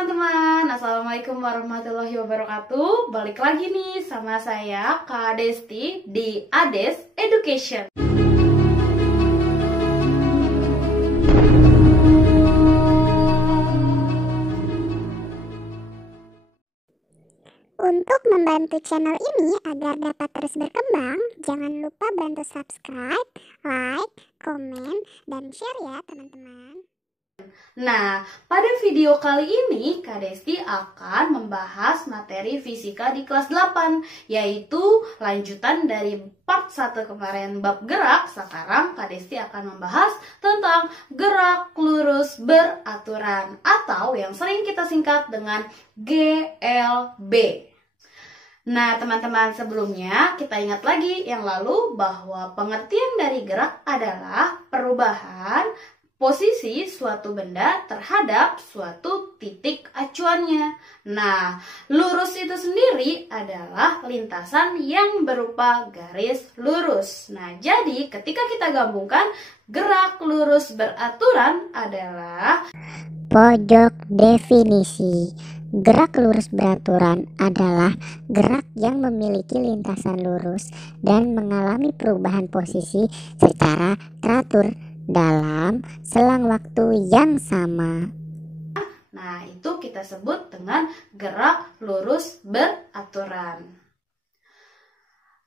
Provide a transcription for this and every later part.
teman-teman, Assalamualaikum warahmatullahi wabarakatuh. Balik lagi nih sama saya Kak Desti di Ades Education. Untuk membantu channel ini agar dapat terus berkembang, jangan lupa bantu subscribe, like, komen, dan share ya teman-teman. Nah, pada video kali ini Kak Desti akan membahas materi fisika di kelas 8, yaitu lanjutan dari part 1 kemarin bab gerak. Sekarang Kak Desti akan membahas tentang gerak lurus beraturan atau yang sering kita singkat dengan GLB. Nah, teman-teman, sebelumnya kita ingat lagi yang lalu bahwa pengertian dari gerak adalah perubahan posisi suatu benda terhadap suatu titik acuannya. Nah, lurus itu sendiri adalah lintasan yang berupa garis lurus. Nah, jadi ketika kita gabungkan, gerak lurus beraturan adalah Pojok definisi. Gerak lurus beraturan adalah gerak yang memiliki lintasan lurus dan mengalami perubahan posisi secara teratur dalam selang waktu yang sama. Nah, itu kita sebut dengan gerak lurus beraturan.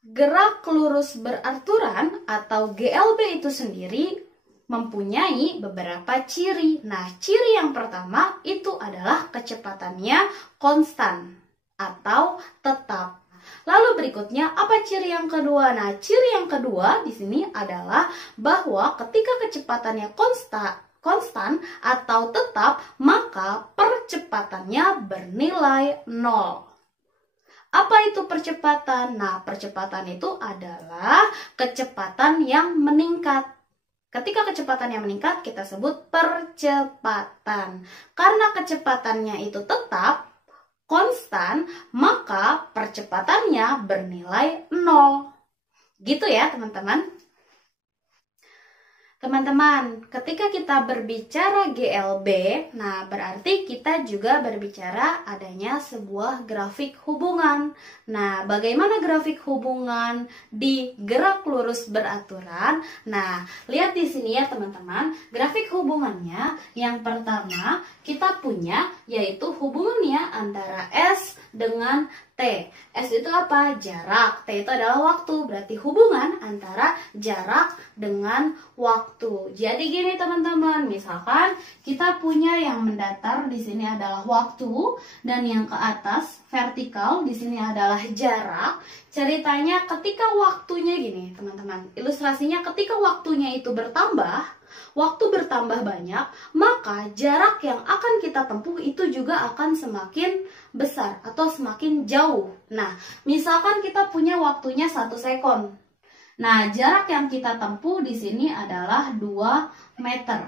Gerak lurus beraturan atau GLB itu sendiri mempunyai beberapa ciri. Nah, ciri yang pertama itu adalah kecepatannya konstan atau tetap. Lalu berikutnya apa ciri yang kedua? Nah, ciri yang kedua di sini adalah bahwa ketika kecepatannya konstan atau tetap, maka percepatannya bernilai 0. Apa itu percepatan? Nah, percepatan itu adalah kecepatan yang meningkat. Ketika kecepatan yang meningkat, kita sebut percepatan. Karena kecepatannya itu tetap konstan, maka percepatannya bernilai 0. Gitu ya, teman-teman. Teman-teman, ketika kita berbicara GLB, nah berarti kita juga berbicara adanya sebuah grafik hubungan. Nah, bagaimana grafik hubungan di gerak lurus beraturan? Nah, lihat di sini ya teman-teman, grafik hubungannya yang pertama kita punya yaitu hubungannya antara S dengan T. S itu apa? Jarak. T itu adalah waktu. Berarti hubungan antara jarak dengan waktu. Jadi gini teman-teman, misalkan kita punya yang mendatar di sini adalah waktu dan yang ke atas vertikal di sini adalah jarak. Ceritanya ketika waktunya gini, teman-teman. Ilustrasinya ketika waktunya itu bertambah, waktu bertambah banyak, maka jarak yang akan kita tempuh itu juga akan semakin besar atau semakin jauh. Nah, misalkan kita punya waktunya 1 sekon. Nah, jarak yang kita tempuh di sini adalah 2 meter.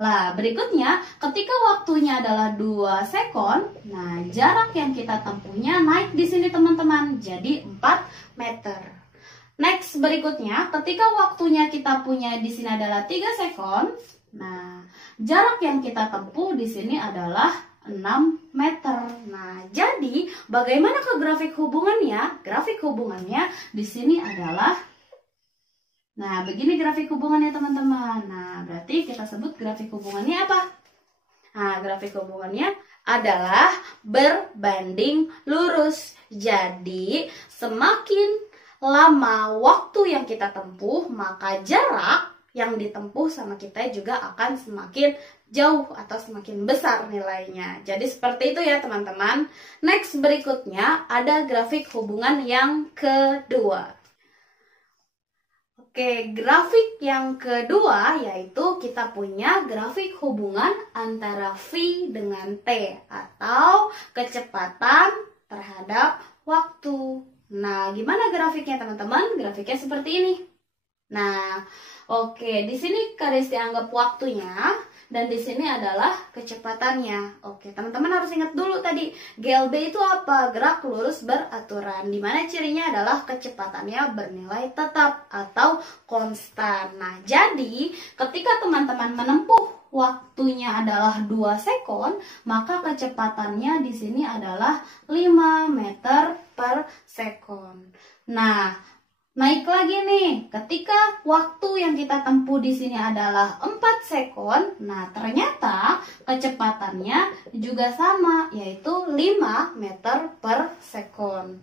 Nah, berikutnya ketika waktunya adalah 2 sekon, nah jarak yang kita tempuhnya naik di sini teman-teman, jadi 4 meter. Next, berikutnya ketika waktunya kita punya di sini adalah 3 sekon, nah jarak yang kita tempuh di sini adalah 6 meter. Nah, jadi bagaimana ke grafik hubungannya? Grafik hubungannya di sini adalah, nah begini grafik hubungannya teman-teman. Nah, berarti kita sebut grafik hubungannya apa? Nah, grafik hubungannya adalah berbanding lurus. Jadi, semakin lama waktu yang kita tempuh, maka jarak yang ditempuh sama kita juga akan semakin jauh atau semakin besar nilainya. Jadi seperti itu ya teman-teman. Next, berikutnya ada grafik hubungan yang kedua. Oke, grafik yang kedua yaitu kita punya grafik hubungan antara V dengan T atau kecepatan terhadap waktu. Nah, gimana grafiknya teman-teman? Grafiknya seperti ini. Nah, oke, di sini Kak Desti anggap waktunya dan di sini adalah kecepatannya. Oke, teman-teman harus ingat dulu tadi GLB itu apa? Gerak lurus beraturan. Di mana cirinya adalah kecepatannya bernilai tetap atau konstan. Nah, jadi ketika teman-teman menempuh waktunya adalah 2 sekon, maka kecepatannya di sini adalah 5 meter per sekon. Nah, naik lagi nih, ketika waktu yang kita tempuh di sini adalah 4 sekon, nah ternyata kecepatannya juga sama, yaitu 5 meter per sekon.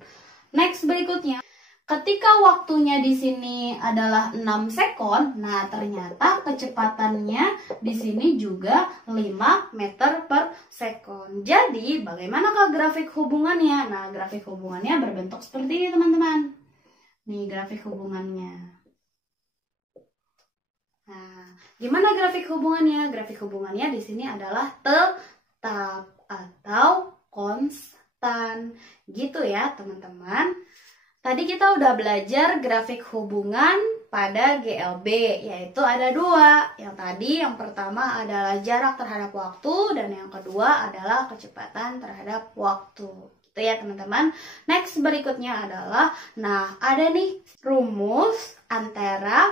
Next berikutnya, ketika waktunya di sini adalah 6 sekon, nah ternyata kecepatannya di sini juga 5 meter per sekon. Jadi, bagaimanakah grafik hubungannya? Nah, grafik hubungannya berbentuk seperti ini, teman-teman. Nih, grafik hubungannya. Nah, gimana grafik hubungannya? Grafik hubungannya di sini adalah tetap atau konstan. Gitu ya, teman-teman. Tadi kita udah belajar grafik hubungan pada GLB, yaitu ada 2. Yang pertama adalah jarak terhadap waktu, dan yang kedua adalah kecepatan terhadap waktu. Gitu ya, teman-teman. Next berikutnya adalah, nah ada nih rumus antara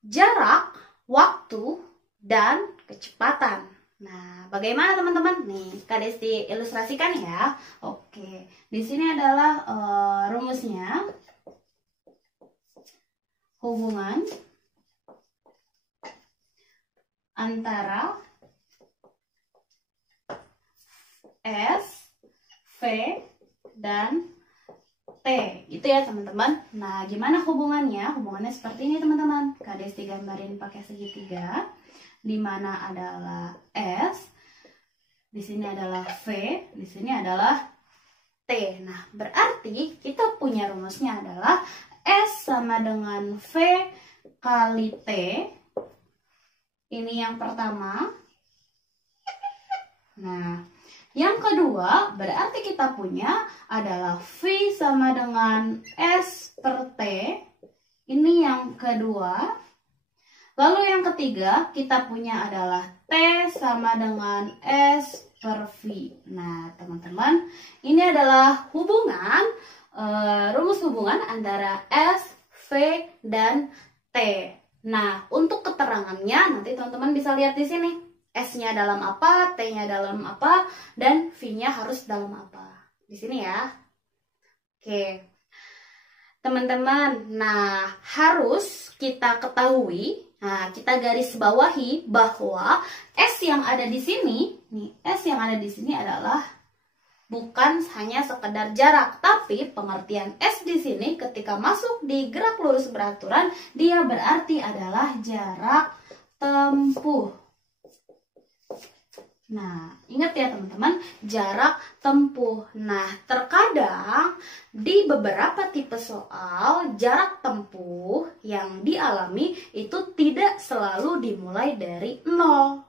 jarak, waktu, dan kecepatan. Nah, bagaimana teman-teman? Nih, Kak Desti ilustrasikan ya. Oke, di sini adalah rumusnya. Hubungan antara S, V, dan T. Itu ya, teman-teman. Nah, gimana hubungannya? Hubungannya seperti ini, teman-teman. Kak Desti gambarin pakai segitiga, di mana adalah S, di sini adalah V, di sini adalah T. Nah, berarti kita punya rumusnya adalah S sama dengan V kali T. Ini yang pertama. Nah, yang kedua berarti kita punya adalah V sama dengan S per T. Ini yang kedua. Lalu yang ketiga kita punya adalah T sama dengan S per V. Nah, teman-teman, ini adalah hubungan, rumus hubungan antara S, V, dan T. Nah, untuk keterangannya nanti teman-teman bisa lihat di sini. S-nya dalam apa, T-nya dalam apa, dan V-nya harus dalam apa. Di sini ya. Oke. Teman-teman, nah harus kita ketahui. Nah, kita garis bawahi bahwa S yang ada di sini, nih, S yang ada di sini adalah bukan hanya sekedar jarak, tapi pengertian S di sini ketika masuk di gerak lurus beraturan, dia berarti adalah jarak tempuh. Nah, ingat ya teman-teman, jarak tempuh. Nah, terkadang di beberapa tipe soal, jarak tempuh yang dialami itu tidak selalu dimulai dari 0.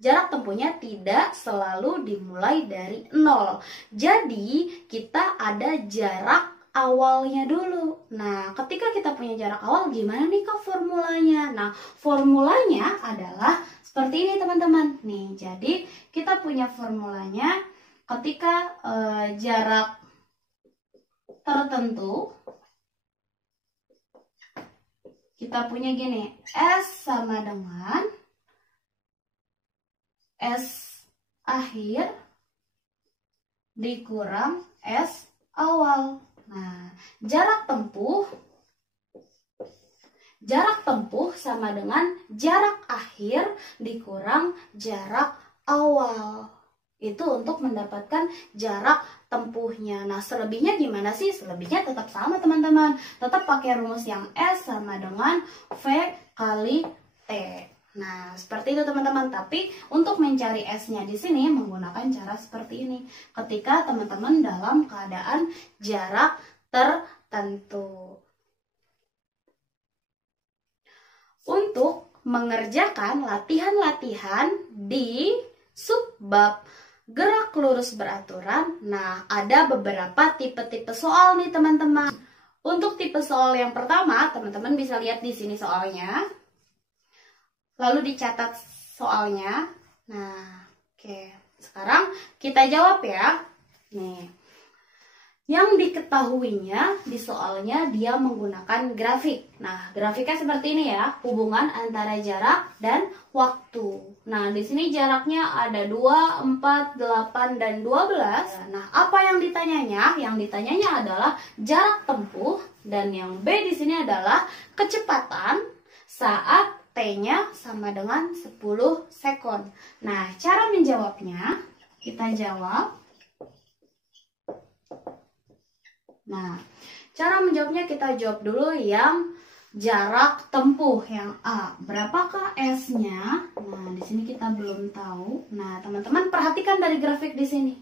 Jarak tempuhnya tidak selalu dimulai dari 0. Jadi, kita ada jarak awalnya dulu. Nah, ketika kita punya jarak awal, gimana nih Kak formulanya? Nah, formulanya adalah seperti ini teman-teman. Nih, jadi kita punya formulanya ketika jarak tertentu, kita punya gini, S sama dengan S akhir dikurang S awal. Nah, jarak tempuh sama dengan jarak akhir dikurang jarak awal. Itu untuk mendapatkan jarak tempuhnya. Nah, selebihnya gimana sih? Selebihnya tetap sama teman-teman. Tetap pakai rumus yang S sama dengan V kali T. Nah, seperti itu teman-teman. Tapi untuk mencari S-nya di sini menggunakan cara seperti ini. Ketika teman-teman dalam keadaan jarak tertentu. Untuk mengerjakan latihan-latihan di subbab gerak lurus beraturan, nah ada beberapa tipe-tipe soal nih teman-teman. Untuk tipe soal yang pertama, teman-teman bisa lihat di sini soalnya. Lalu dicatat soalnya. Nah, oke. Sekarang kita jawab ya. Nih. Yang diketahuinya di soalnya dia menggunakan grafik. Nah, grafiknya seperti ini ya, hubungan antara jarak dan waktu. Nah, di sini jaraknya ada 2, 4, 8, dan 12. Nah, apa yang ditanyanya? Yang ditanyanya adalah jarak tempuh, dan yang B di sini adalah kecepatan saat T-nya sama dengan 10 sekon. Nah, cara menjawabnya, kita jawab. Nah, cara menjawabnya kita jawab dulu yang jarak tempuh yang A. Berapakah S-nya? Nah, di sini kita belum tahu. Nah, teman-teman perhatikan dari grafik di sini.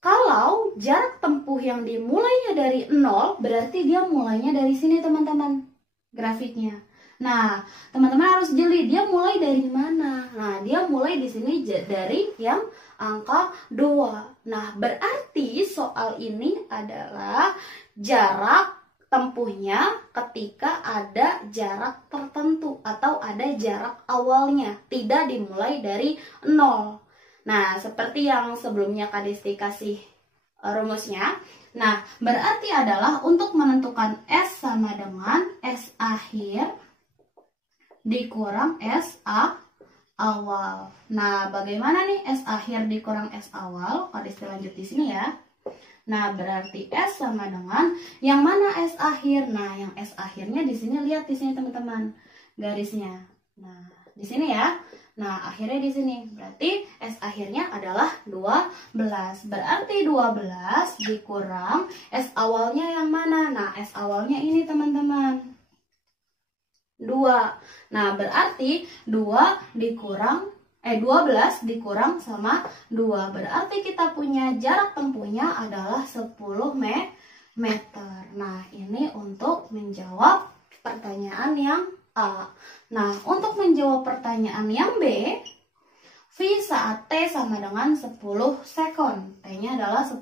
Kalau jarak tempuh yang dimulainya dari 0, berarti dia mulainya dari sini, teman-teman. Grafiknya. Nah, teman-teman harus jeli, dia mulai dari mana? Nah, dia mulai di sini dari yang angka 2. Nah, berarti soal ini adalah jarak tempuhnya ketika ada jarak tertentu atau ada jarak awalnya, tidak dimulai dari 0. Nah, seperti yang sebelumnya Kak Desti kasih rumusnya. Nah, berarti adalah untuk menentukan S sama dengan S akhir dikurang S awal. Nah, bagaimana nih S akhir dikurang S awal? Kalau lanjut di sini ya. Nah, berarti S sama dengan yang mana S akhir? Nah, yang S akhirnya di sini, lihat di sini teman-teman garisnya. Nah, di sini ya. Nah, akhirnya di sini. Berarti S akhirnya adalah 12. Berarti 12 dikurang S awalnya yang mana? Nah, S awalnya ini teman-teman. 2. Nah, berarti 12 dikurang sama 2. Berarti kita punya jarak tempuhnya adalah 10 meter. Nah, ini untuk menjawab pertanyaan yang A. Nah, untuk menjawab pertanyaan yang B, V saat T sama dengan 10 sekon. T-nya adalah 10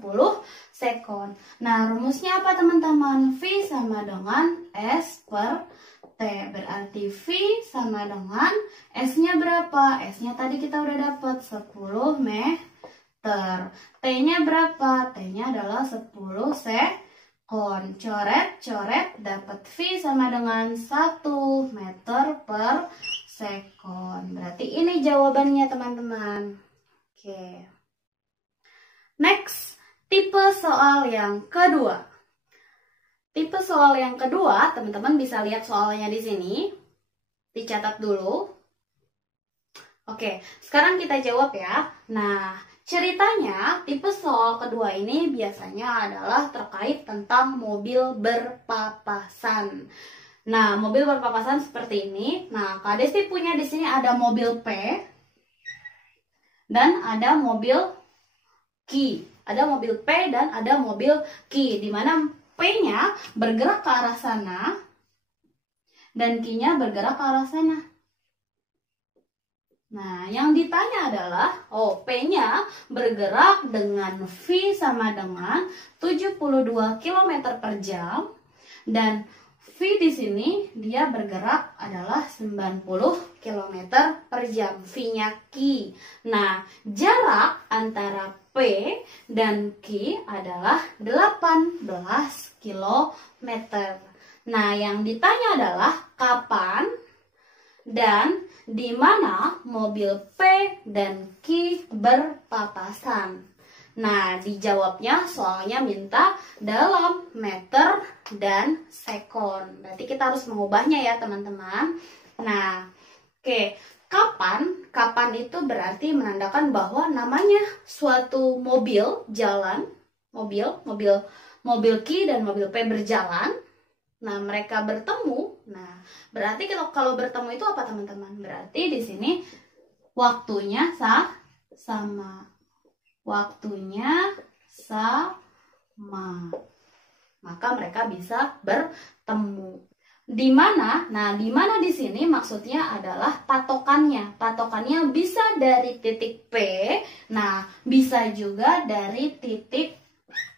sekon. Nah, rumusnya apa teman-teman? V sama dengan S per T. Berarti V sama dengan S-nya berapa? S-nya tadi kita udah dapat 10 meter. T-nya berapa? T-nya adalah 10 sekon. Coret, dapat V sama dengan 1 meter per sekon. Berarti ini jawabannya teman-teman. Oke. Next, tipe soal yang kedua. Tipe soal yang kedua, teman-teman bisa lihat soalnya di sini. Dicatat dulu. Oke, sekarang kita jawab ya. Nah, ceritanya tipe soal kedua ini biasanya adalah terkait tentang mobil berpapasan. Nah, mobil berpapasan seperti ini. Nah, Kak Desti punya di sini ada mobil P dan ada mobil Q. Ada mobil P dan ada mobil Q, di mana P-nya bergerak ke arah sana dan Q-nya bergerak ke arah sana. Nah, yang ditanya adalah, P-nya bergerak dengan V sama dengan 72 km per jam dan V di sini dia bergerak adalah 90 km per jam, V-nya Q. Nah, jarak antara P dan Q adalah 18 km. Nah, yang ditanya adalah kapan dan di mana mobil P dan Q berpapasan. Nah, dijawabnya soalnya minta dalam meter dan sekon. Berarti kita harus mengubahnya ya, teman-teman. Nah, oke. Kapan itu berarti menandakan bahwa namanya suatu mobil jalan, mobil Q dan mobil P berjalan. Nah, mereka bertemu. Nah, berarti kalau bertemu itu apa, teman-teman? Berarti di sini waktunya sama. Waktunya sama. Maka mereka bisa bertemu. Di mana? Nah, di mana di sini maksudnya adalah patokannya. Patokannya bisa dari titik P, nah bisa juga dari titik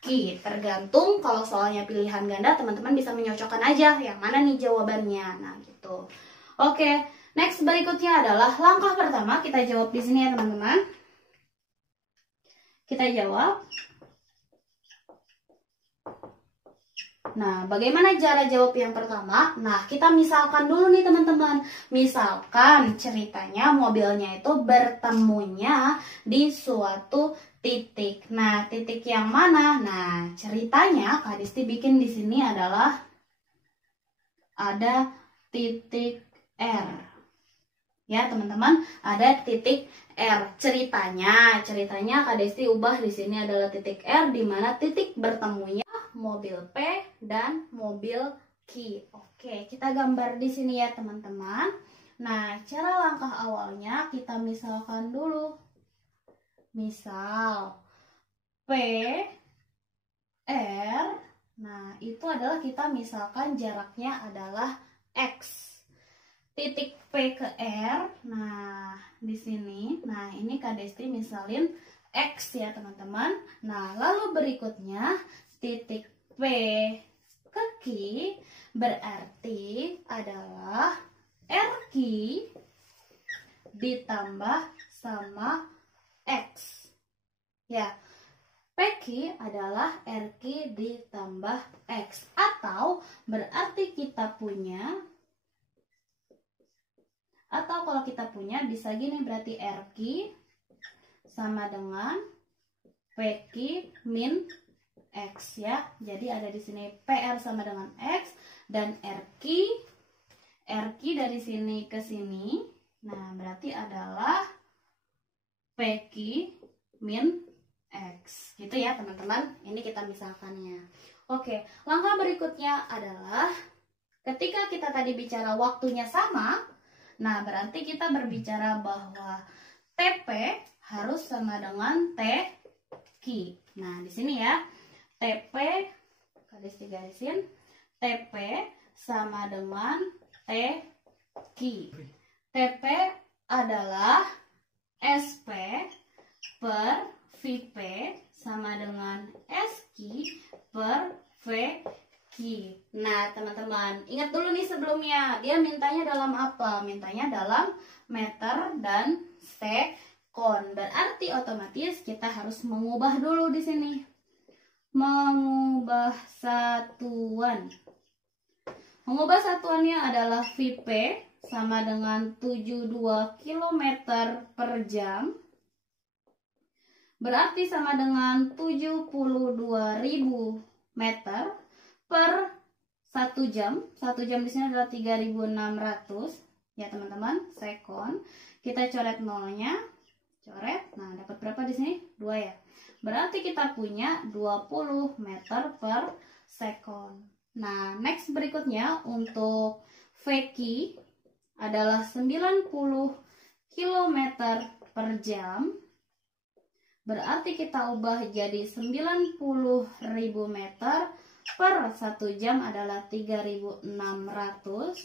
Q. Tergantung, kalau soalnya pilihan ganda, teman-teman bisa menyocokkan aja yang mana nih jawabannya. Nah, gitu. Oke, next berikutnya adalah langkah pertama. Kita jawab di sini ya, teman-teman. Kita jawab. Nah, bagaimana cara jawab yang pertama? Nah, kita misalkan dulu nih teman-teman. Misalkan ceritanya mobilnya itu bertemunya di suatu titik. Nah, titik yang mana? Nah, ceritanya Kak Disti bikin di sini adalah ada titik R. Ya, teman-teman, ada titik R. Ceritanya Kak Desti ubah di sini adalah titik R, di mana titik bertemunya mobil P dan mobil Q. Oke, kita gambar di sini ya, teman-teman. Nah, cara langkah awalnya kita misalkan dulu. Misal P R. Nah, itu adalah kita misalkan jaraknya adalah X. Titik P ke R. Nah, di sini. Nah, ini Kak Desti misalin X ya, teman-teman. Nah, lalu berikutnya titik P ke Q berarti adalah RQ ditambah sama X. Ya, PQ adalah RQ ditambah X. Atau berarti kita punya, atau kalau kita punya bisa gini, berarti RQ sama dengan PQ min X ya. Jadi ada di sini PR sama dengan X dan RQ dari sini ke sini. Nah, berarti adalah PQ min X. Gitu ya, teman-teman. Ini kita misalkannya. Oke, langkah berikutnya adalah ketika kita tadi bicara waktunya sama, nah berarti kita berbicara bahwa TP harus sama dengan TQ. Nah, di sini ya. TP, garisin, TP sama dengan TQ. TP adalah SP per VP sama dengan SQ per VQ. Nah, teman-teman, ingat dulu nih sebelumnya, dia mintanya dalam apa? Mintanya dalam meter dan sekon. Berarti otomatis kita harus mengubah dulu di sini. Mengubah satuan. Mengubah satuannya adalah VP sama dengan 72 km per jam. Berarti sama dengan 72.000 meter per 1 jam. 1 jam di sini adalah 3.600 ya, teman-teman, sekon. Kita coret nolnya. Coret. Nah, dapat berapa di sini? 2 ya. Berarti kita punya 20 meter per sekon. Nah, next berikutnya untuk VQ adalah 90 km per jam. Berarti kita ubah jadi 90.000 meter per 1 jam adalah 3.600.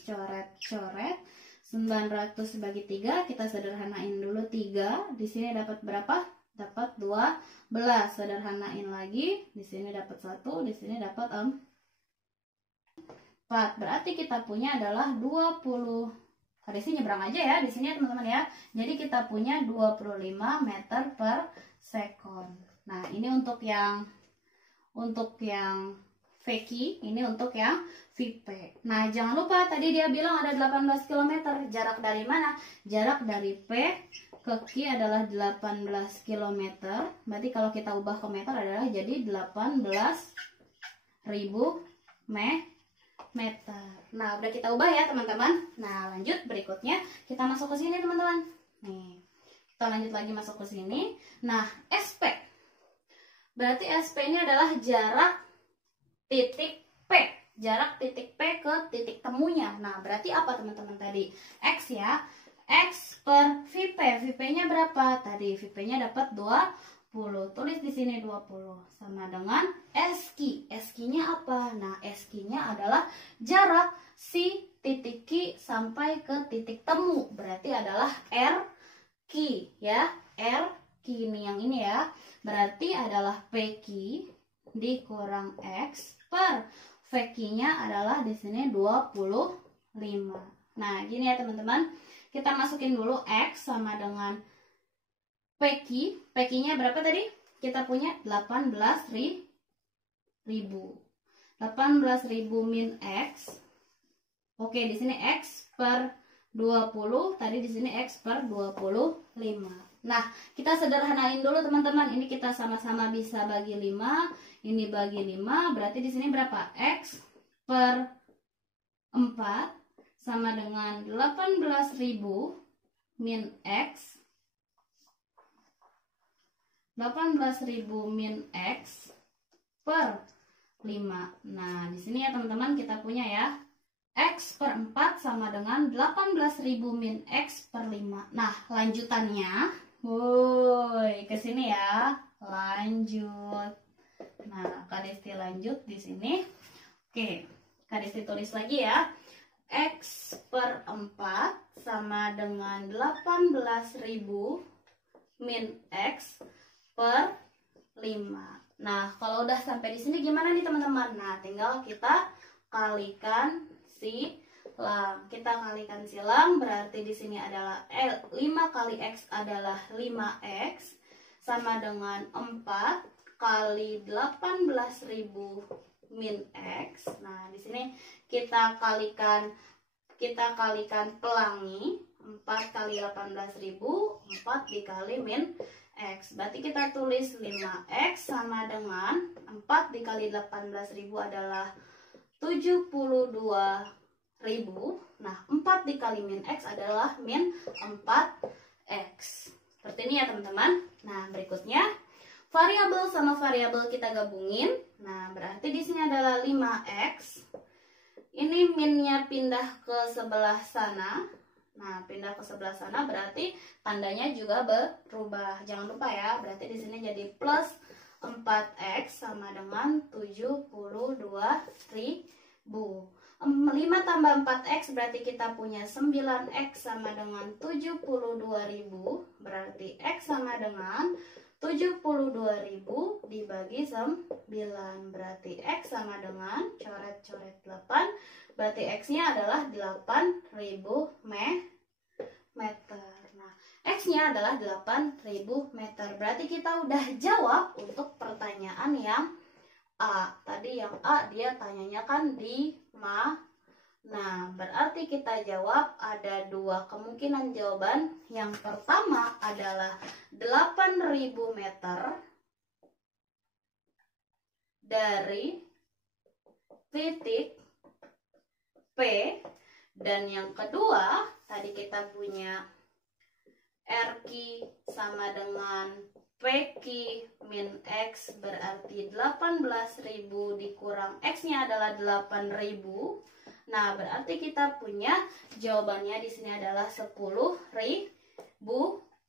Coret-coret. 900 bagi 3, kita sederhanain dulu 3. Di sini dapat berapa? Dapat 12. Sederhanain lagi. Di sini dapat 1, di sini dapat 4. Berarti kita punya adalah 20. Tadi sih nyebrang aja ya di sini ya, teman-teman ya. Jadi kita punya 25 meter per sekon. Nah, ini untuk yang VQ, ini untuk yang VP. Nah, jangan lupa tadi dia bilang ada 18 km. Jarak dari mana? Jarak dari P ke Q adalah 18 km. Berarti kalau kita ubah ke meter adalah jadi 18.000 meter. Nah, udah kita ubah ya, teman-teman. Nah, lanjut berikutnya kita masuk ke sini, teman-teman. Nih, kita lanjut lagi masuk ke sini. Nah, SP. Berarti SP ini adalah jarak titik P. Jarak titik P ke titik temunya. Nah, berarti apa, teman-teman, tadi? X ya. X per VP. VP-nya berapa? Tadi VP-nya dapat 20. Tulis di sini 20. Sama dengan SQ. SQ-nya apa? Nah, SQ-nya adalah jarak si titik Q sampai ke titik temu. Berarti adalah RQ ya. RQ ini yang ini ya. Berarti adalah PQ dikurang X per VQ-nya adalah di sini 25. Nah, gini ya, teman-teman. Kita masukin dulu X sama dengan PQ. PQ-nya berapa tadi? Kita punya 18.000. 18.000 min X. Oke, di sini X per 20, tadi di sini X per 25. Nah, kita sederhanain dulu teman-teman. Ini kita sama-sama bisa bagi 5, ini bagi 5, berarti di sini berapa? X per 4 sama dengan 18.000 min X. 18.000 min X per 5. Nah, di sini ya teman-teman kita punya ya. X per 4 sama dengan 18.000 min X per 5. Nah, lanjutannya, woi, ke sini ya. Lanjut. Nah, Kak Desti lanjut di sini. Oke, Kak Desti tulis lagi ya. X per 4 sama dengan 18.000 min X per 5. Nah, kalau udah sampai di sini gimana nih teman-teman? Nah, tinggal kita kalikan silang. Kita kalikan silang, berarti di sini adalah 5 kali X adalah 5X sama dengan 4 kali 18.000 min X. Nah, di sini kita kalikan pelangi. 4 kali 18.000, 4 dikali min X. Berarti kita tulis 5X sama dengan 4 dikali 18.000 adalah 72.000. Nah, 4 dikali min X adalah min 4X. Seperti ini ya teman-teman. Nah, berikutnya variabel sama variabel kita gabungin. Nah, berarti di sini adalah 5X. Ini minnya pindah ke sebelah sana. Nah, pindah ke sebelah sana berarti tandanya juga berubah. Jangan lupa ya, berarti di sini jadi plus 4X sama dengan 72.000. 5 tambah 4X berarti kita punya 9X sama dengan 72.000. Berarti X sama dengan 72.000 dibagi 9. Berarti X sama dengan coret-coret 8. Berarti X-nya adalah 8.000 meter. Nah, X-nya adalah 8.000 meter. Berarti kita udah jawab untuk pertanyaan yang A. Tadi yang A dia tanyanya kan di mana. Nah, berarti kita jawab ada 2 kemungkinan jawaban. Yang pertama adalah 8.000 meter dari titik P, dan yang kedua tadi kita punya RQ sama dengan PQ min X, berarti 18.000 dikurang X-nya adalah 8.000. Nah, berarti kita punya jawabannya di sini adalah 10.000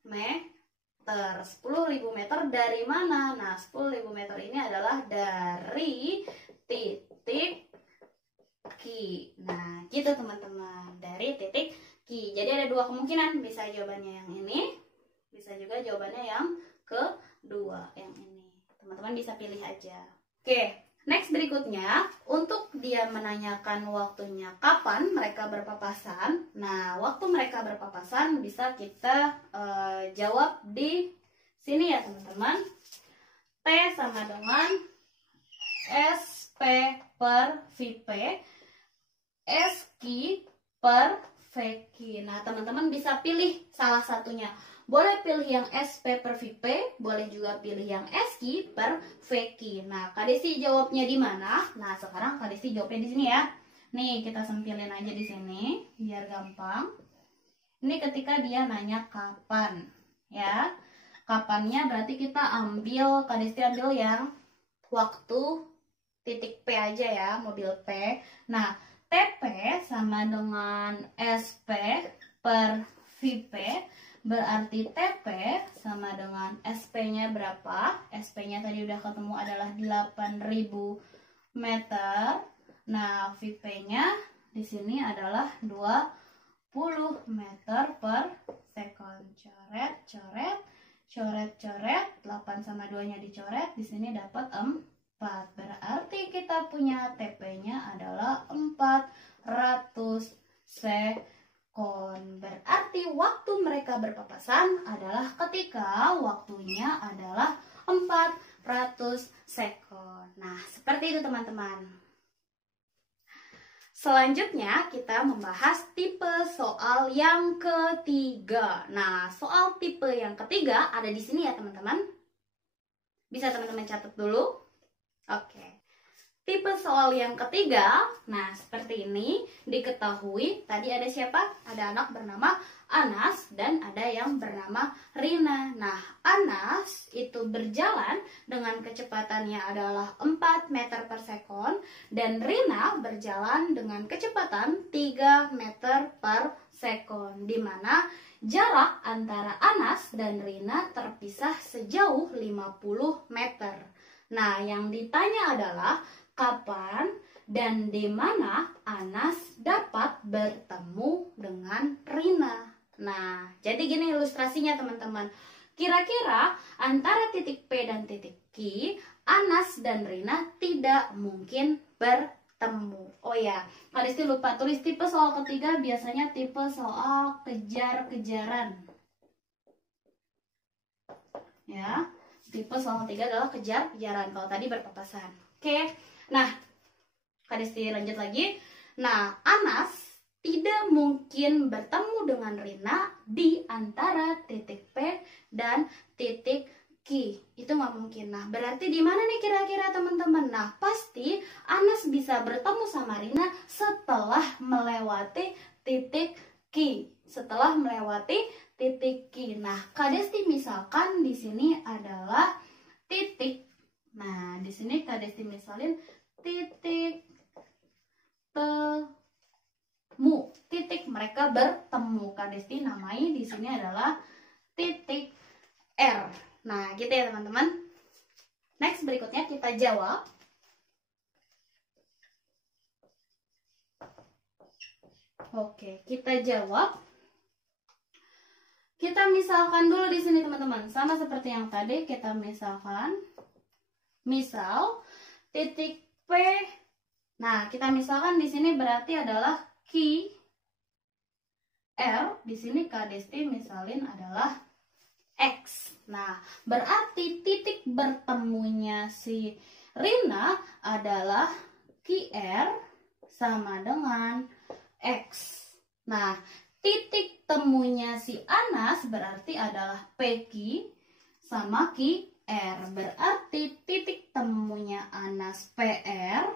meter. 10.000 meter dari mana? Nah, 10.000 meter ini adalah dari titik Q. Nah, gitu teman-teman, dari titik Q. Jadi ada 2 kemungkinan, bisa jawabannya yang ini, bisa juga jawabannya yang kedua, yang ini. Teman-teman bisa pilih aja. Oke, next berikutnya, untuk dia menanyakan waktunya kapan mereka berpapasan. Nah, waktu mereka berpapasan bisa kita jawab di sini ya teman-teman. T sama dengan SP per VP, SQ per VQ. Nah, teman-teman bisa pilih salah satunya. Boleh pilih yang SP per VP, boleh juga pilih yang SQ per VQ. Nah, Kak Desi jawabnya di mana? Nah, sekarang Kak Desi jawabnya di sini ya. Nih, kita sempilin aja di sini biar gampang. Ini ketika dia nanya kapan, ya. Kapannya berarti kita ambil, Kak Desi ambil yang waktu titik P aja ya, mobil P. Nah, TP sama dengan SP per VP, berarti TP sama dengan SP-nya berapa? SP-nya tadi udah ketemu adalah 8.000 meter. Nah, VP-nya di sini adalah 20 meter per sekon. Coret, coret, coret, coret. 8 sama 2-nya dicoret, di sini dapat 4. Berarti kita punya TP-nya adalah 400 sekon. Berarti waktu mereka berpapasan adalah ketika waktunya adalah 400 sekon. Nah, seperti itu teman-teman. Selanjutnya kita membahas tipe soal yang ketiga. Nah, soal tipe yang ketiga ada di sini ya teman-teman. Bisa teman-teman catat dulu. Oke. Tipe soal yang ketiga, nah seperti ini, diketahui tadi ada siapa? Ada anak bernama Anas dan ada yang bernama Rina. Nah, Anas itu berjalan dengan kecepatannya adalah 4 meter per sekon dan Rina berjalan dengan kecepatan 3 meter per sekon, di mana jarak antara Anas dan Rina terpisah sejauh 50 meter. Nah, yang ditanya adalah kapan dan di mana Anas dapat bertemu dengan Rina. Nah, jadi gini ilustrasinya teman-teman. Kira-kira antara titik P dan titik Q, Anas dan Rina tidak mungkin bertemu. Oh ya, Kak Desti lupa tulis tipe soal ketiga, biasanya tipe soal kejar-kejaran. Ya, tipe soal ketiga adalah kejar-kejaran. Kalau tadi berpapasan. Oke. Nah, Kak Desti lanjut lagi. Nah, Anas tidak mungkin bertemu dengan Rina di antara titik P dan titik Q. Itu nggak mungkin. Nah, berarti di mana nih kira-kira teman-teman? Nah, pasti Anas bisa bertemu sama Rina setelah melewati titik Q. Setelah melewati titik Q. Nah, Kak Desti misalkan di sini adalah titik. Nah, di sini Kak Desti misalin titik temu, titik mereka bertemu. Kak Desti namai di sini adalah titik R. Nah, gitu ya teman-teman. Next, berikutnya kita jawab. Oke, kita jawab. Kita misalkan dulu di sini teman-teman, sama seperti yang tadi kita misalkan. Misal titik P. Nah, kita misalkan di sini berarti adalah Q R. Di sini Kak Desti misalin adalah X. Nah, berarti titik bertemunya si Rina adalah QR sama dengan X. Nah, titik temunya si Anas berarti adalah PQ sama QR. Berarti titik temunya Anas PR,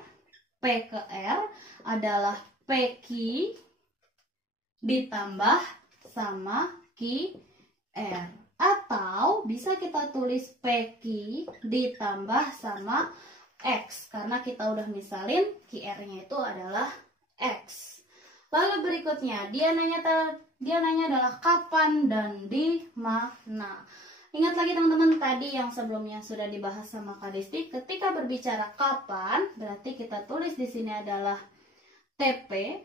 P ke R adalah PQ ditambah sama QR. Atau bisa kita tulis PQ ditambah sama X. Karena kita udah misalin QR-nya itu adalah X. Lalu berikutnya, dia nanya adalah kapan dan di mana. Ingat lagi teman-teman tadi yang sebelumnya sudah dibahas sama Kak Desti, ketika berbicara kapan, berarti kita tulis di sini adalah TP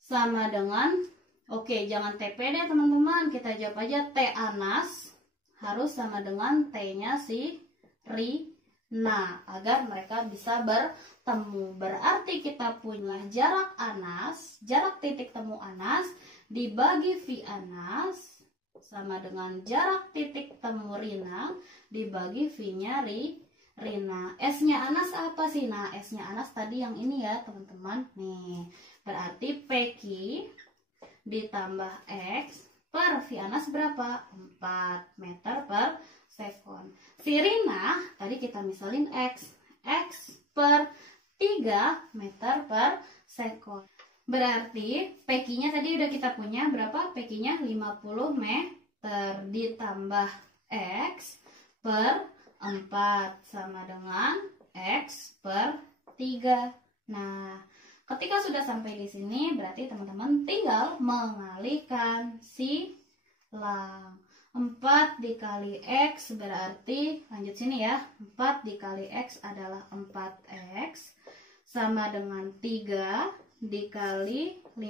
sama dengan, oke, jangan TP deh teman-teman, kita jawab aja T Anas harus sama dengan T-nya si Rina agar mereka bisa bertemu. Berarti kita punya jarak Anas, jarak titik temu Anas dibagi V Anas sama dengan jarak titik temu Rina dibagi V-nya Rina. S-nya Anas apa sih? Nah, S-nya Anas tadi yang ini ya teman-teman. Nih, berarti PQ ditambah X per V Anas berapa? 4 meter per sekon. Si Rina tadi kita misalin X. X per 3 meter per sekon. Berarti PQ-nya tadi udah kita punya berapa? PQ-nya 50 meter ditambah X per 4 sama dengan X per 3. Nah, ketika sudah sampai di sini berarti teman-teman tinggal mengalihkan silang. 4 dikali X berarti, lanjut sini ya, 4 dikali X adalah 4X sama dengan 3 dikali 50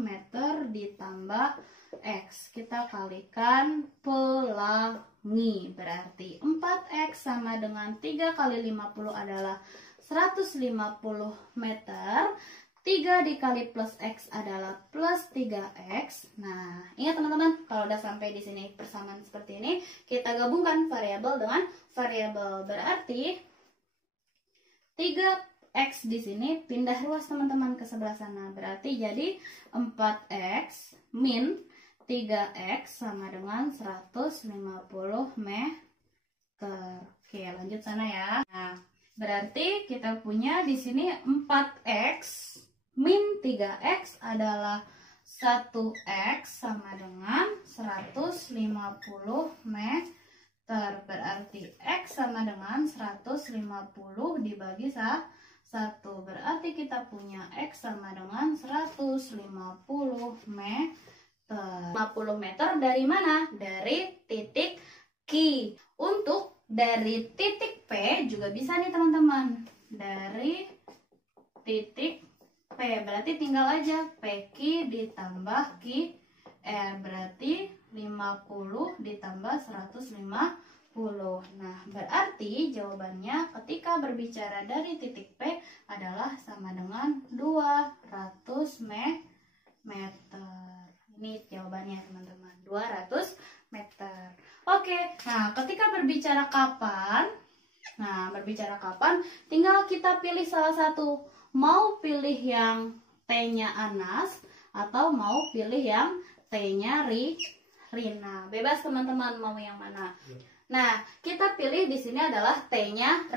meter ditambah X. Kita kalikan pelangi. Berarti 4X sama dengan 3 kali 50 adalah 150 meter. 3 dikali plus X adalah plus 3X. Nah, ingat teman-teman, kalau udah sampai di sini persamaan seperti ini, kita gabungkan variabel dengan variabel. Berarti 3 X di sini pindah ruas teman-teman ke sebelah sana. Berarti jadi 4X min 3X sama dengan 150 meter. Oke, lanjut sana ya. Nah, berarti kita punya di sini 4X min 3X adalah 1X sama dengan 150 meter. Berarti X sama dengan 150 dibagi 1. Berarti kita punya X sama dengan 150 meter. 50 meter dari mana? Dari titik Q. Untuk dari titik P juga bisa nih teman-teman. Dari titik P, berarti tinggal aja PQ ditambah QR, berarti 50 ditambah 150. Nah, berarti jawabannya ketika berbicara dari titik P adalah sama dengan 200 meter. Ini jawabannya teman-teman, 200 meter. Oke, nah ketika berbicara kapan, tinggal kita pilih salah satu. Mau pilih yang T-nya Anas atau mau pilih yang T-nya Rina. Bebas teman-teman mau yang mana. Nah, kita pilih di sini adalah T-nya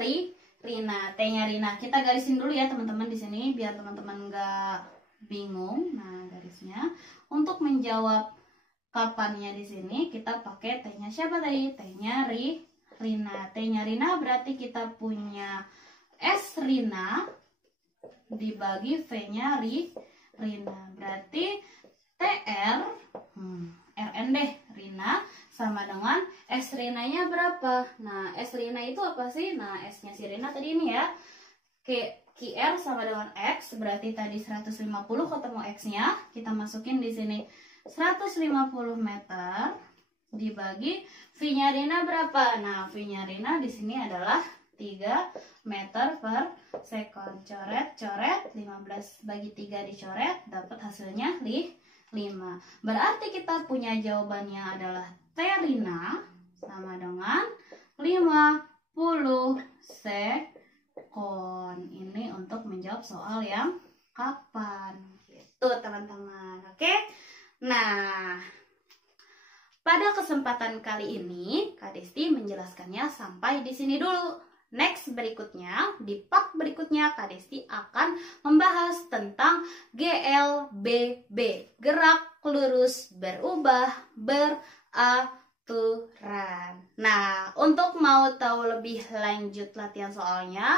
Rina. T-nya Rina. Kita garisin dulu ya teman-teman di sini biar teman-teman nggak bingung. Nah, garisnya untuk menjawab kapannya di sini kita pakai T-nya siapa tadi? T-nya Rina. T-nya Rina berarti kita punya S Rina dibagi V-nya Rina. Berarti TR RN deh Rina sama dengan S Rina-nya berapa? Nah, S Rina itu apa sih? Nah, S-nya si Rina tadi ini ya. QR sama dengan X, berarti tadi 150 ketemu X-nya. Kita masukin di sini 150 meter dibagi V-nya Rina berapa? Nah, V-nya Rina di sini adalah 3 meter per second. Coret, 15 bagi 3 dicoret, dapat hasilnya 5. Berarti kita punya jawabannya adalah T Rina sama dengan 50 second. Ini untuk menjawab soal yang kapan. Gitu teman-teman. Oke? Nah, pada kesempatan kali ini Kak Desti menjelaskannya sampai di sini dulu. Next berikutnya, di part berikutnya Kak Desti akan membahas tentang GLBB, gerak lurus berubah beraturan. Nah, untuk mau tahu lebih lanjut latihan soalnya,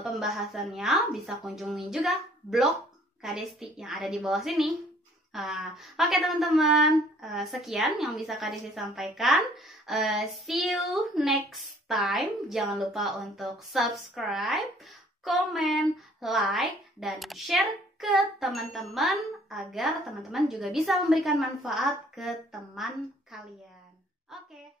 pembahasannya bisa kunjungi juga blog Kak Desti yang ada di bawah sini. Oke teman-teman, sekian yang bisa Kak Desti sampaikan. See you next time. Jangan lupa untuk subscribe, komen, like, dan share ke teman-teman agar teman-teman juga bisa memberikan manfaat ke teman kalian. Oke.